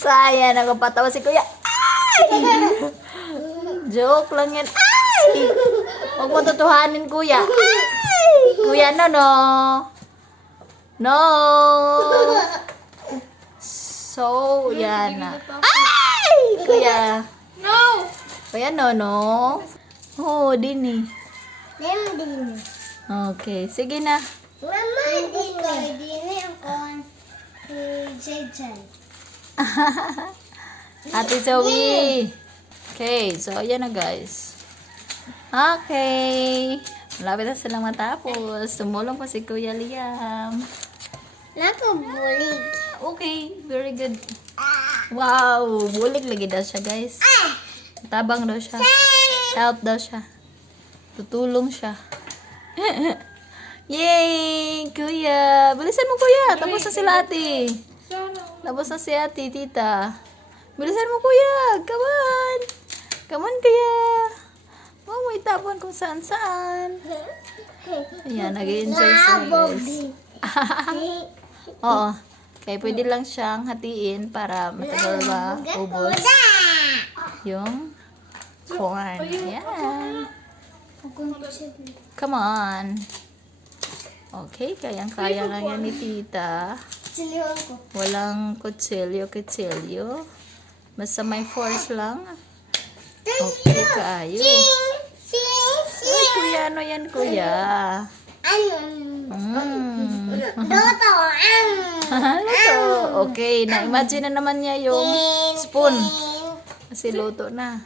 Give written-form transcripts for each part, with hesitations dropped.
Sayang, nakapatawa si kuya. Ay! Joke lang yan. Ay! Huwag mo tutuhanin, kuya. Ay! Kuya, no. No. So, yan na. Ay! Kuya. No! Kuya, no. Oo, din eh. Din. Okay, sige na. Mama, din ako. JJ. Ate Zoe. Okay, so ayan na guys. Okay. Malapit na silang matapos. Tumulong pa si Kuya Liam. Nakubulig. Okay, very good. Wow, bulig lagi daw siya guys. Tabang daw siya. Help daw siya. Tutulong siya. Yay! Kuya! Bilisan mo kuya! Tapos na sila ate. Tapos na si ate, tita. Bilisan mo kuya! Come on! Come on kuya! Oh, may tapon kung saan saan. Ayan, nag-enjoy sila guys. Oo. Kaya pwede lang siyang hatiin para matagal ba ubos yung corn. Ayan. Come on. Okay, kayang-kaya lang yan ni tita. Walang kutsilyo. Basta may force lang. Okay, kayo. Ay, kuya, ano yan, kuya? Luto. Luto. Okay, na-imagine na naman niya yung spoon. Kasi luto na.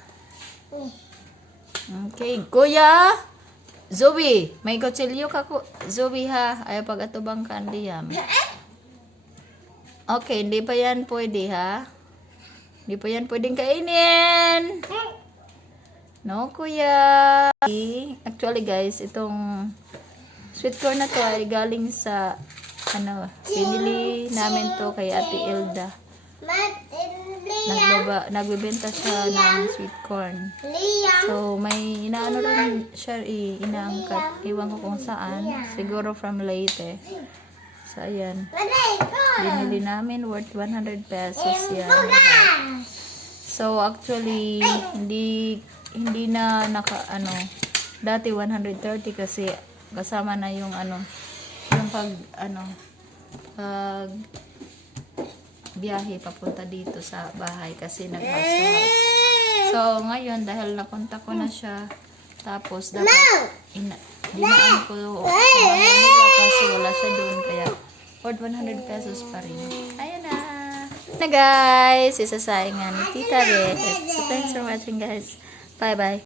Okay, kuya. Zoe, may kutsilyo ka ko. Zoe ha, ayaw pag atubang kandi yan. Okay, hindi pa yan pwede ha. Hindi pa yan pwedeng kainin. No, kuya. Actually guys, itong sweet corn na to ay galing sa pinili namin to kay Ate Ilda. Nagbebenta siya ng sweet corn. So, may inaano rin siya inaangkat. Iwan ko kung saan. Siguro from Leyte. So, ayan. Binili namin worth 100 pesos yan. So, actually, hindi na dati 130 kasi kasama na yung yung pag biyahe papunta dito sa bahay kasi nag-house. So, ngayon, dahil napunta ko na siya, tapos dapat dinaan ko sa Manila kasi wala siya doon, kaya worth 100 pesos pa rin. Ayan na guys, isasaingan ni Tita Red. So, thanks for watching guys. Bye-bye.